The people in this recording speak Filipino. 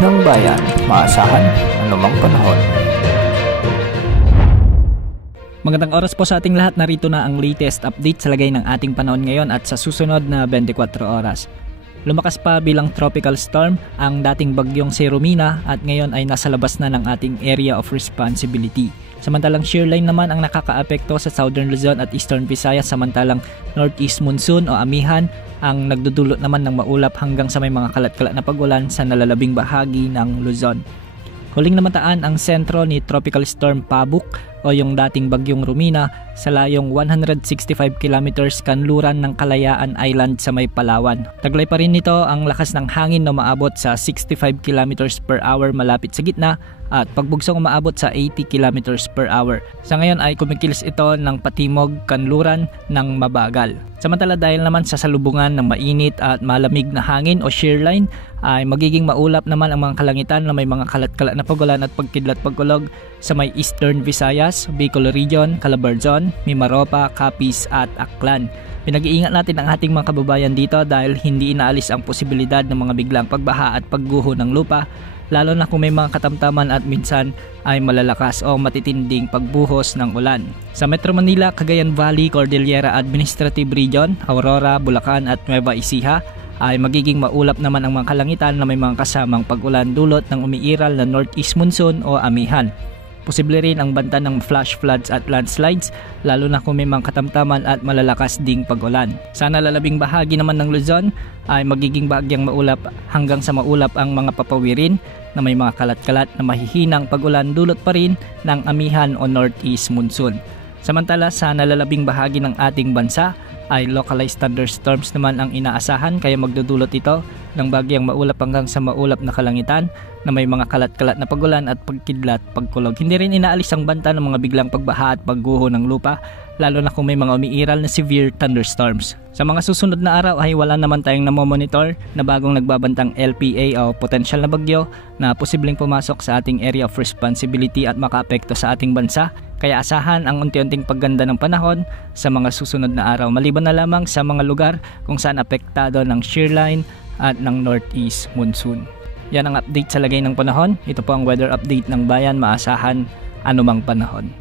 ng bayan, maasahan anumang panahon. Magandang oras po sa ating lahat. Narito na ang latest update sa lagay ng ating panahon ngayon at sa susunod na 24 oras. Lumakas pa bilang tropical storm ang dating bagyong si Romina at ngayon ay nasa labas na ng ating area of responsibility. Samantalang shear line naman ang nakakaapekto sa Southern Luzon at Eastern Visayas, samantalang Northeast Monsoon o amihan ang nagdudulot naman ng maulap hanggang sa may mga kalat-kalat na pag-ulan sa nalalabing bahagi ng Luzon. Huling namataan ang sentro ni Tropical Storm Pabuk o yung dating bagyong Romina sa layong 165 kilometers kanluran ng Kalayaan Island sa may Palawan. Taglay pa rin nito ang lakas ng hangin na umaabot sa 65 kilometers per hour malapit sa gitna at pagbugsong umaabot sa 80 kilometers per hour. Sa ngayon ay kumikilos ito ng patimog kanluran ng mabagal. Samantala dahil naman sa salubungan ng mainit at malamig na hangin o shear line ay magiging maulap naman ang mga kalangitan na may mga kalat-kalat na pagulan at pagkidlat pagkulog sa may Eastern Visayas, Bicol Region, Calabarzon, Mimaropa, Capiz at Aklan. Pinag-iingat natin ang ating mga kababayan dito dahil hindi inaalis ang posibilidad ng mga biglang pagbaha at pagguho ng lupa, lalo na kung may mga katamtaman at minsan ay malalakas o matitinding pagbuhos ng ulan. Sa Metro Manila, Cagayan Valley, Cordillera Administrative Region, Aurora, Bulacan at Nueva Ecija ay magiging maulap naman ang mga kalangitan na may mga kasamang pag-ulan dulot ng umiiral na Northeast Monsoon o amihan. Posible rin ang banta ng flash floods at landslides lalo na kung may mga katamtaman at malalakas ding pag-ulan. Sa nalalabing bahagi naman ng Luzon ay magiging bahagyang maulap hanggang sa maulap ang mga papawirin na may mga kalat-kalat na mahihinang pag-ulan dulot pa rin ng amihan o Northeast Monsoon. Samantala sa nalalabing bahagi ng ating bansa ay localized thunderstorms naman ang inaasahan kaya magdudulot ito ng bagyang maulap hanggang sa maulap na kalangitan na may mga kalat-kalat na pagulan at pagkidlat pagkulog. Hindi rin inaalis ang banta ng mga biglang pagbaha at pagguho ng lupa lalo na kung may mga umiiral na severe thunderstorms. Sa mga susunod na araw ay wala naman tayong namomonitor na bagong nagbabantang LPA o potential na bagyo na posibleng pumasok sa ating area of responsibility at makaapekto sa ating bansa. Kaya asahan ang unti-unting pagganda ng panahon sa mga susunod na araw maliban na lamang sa mga lugar kung saan apektado ng shear line at ng Northeast Monsoon. Yan ang update sa lagay ng panahon. Ito po ang weather update ng bayan, maasahan anumang panahon.